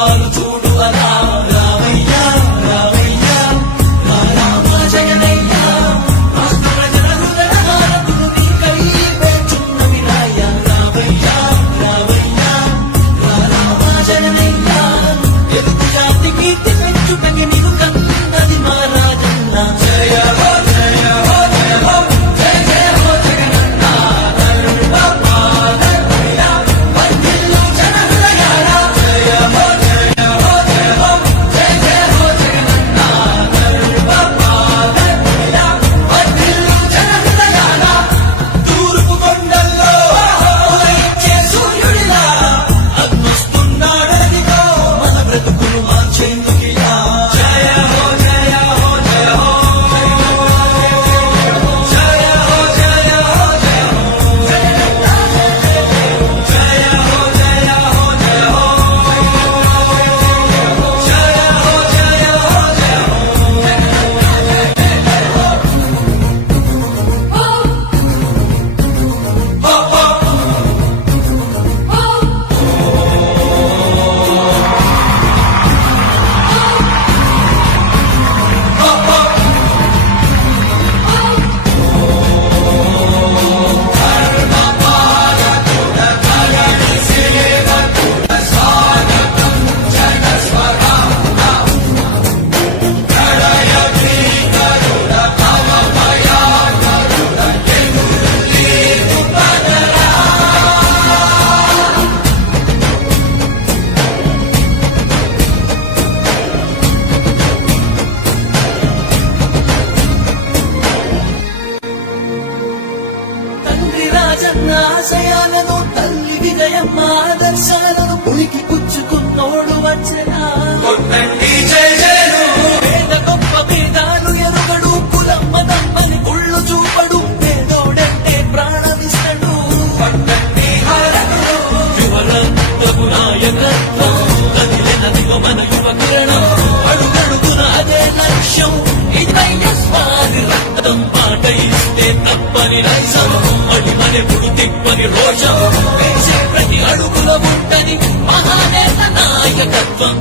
చాలు చూడు అలా రావయ్యా రావయ్యా రామ జగనయ్యా రాష్ట్ర ప్రజల హృదయ హారతులు నీకై వేచున్నవి రాయ్యా రావయ్యా రావయ్యా రామ జగనయ్యా ఎదుగు జాతి కీర్తి పెంచుటకి నీకు కన్నది మా రాజన్న జయ హో జయ హో జయ హో జయ జయ హో జగనన్న ధర్మపాలనయ్యా వర్ధిల్లు జన హృదయాల జయ హో జయ హో జయ హో జయ జయ హో జగనన్న ధర్మపాలనయ్యా వర్ధిల్లు జన హృదయాల తూర్పు కొండల్లో ఉదయించే సూర్యుడిలా అగ్నొస్తున్నాడనితో మన బ్రతుకులు మార్చేందుకిలా జయ హో జయ హో జయ హో జయ హో జయ హో జయ హో జయ హో జయ హో జయ హో జయ హో తండ్రి రాజన్న ఆశయాలను తల్లి విజయమ్మ ఆదర్శాలను పులికి పుచ్చుకున్నోడు వచ్చనా పేద గొప్ప భేదాలు ఎరుగడు కులమ్మ తమ్మని కుళ్ళు చూపడు పేదోడంటే ప్రాణమిస్తడు యువరంతపు నాయకత్వం కదిలినదిగో మన యువ కిరణం అడుగడుగున అదే లక్ష్యం ఇది స్వామి రక్తం మాట ఇస్తే తప్పని నైజం అడిమనెప్పుడు తిప్పని రోషం వేసే ప్రతి అడుగులో ఉంటని మహానేత నాయకత్వం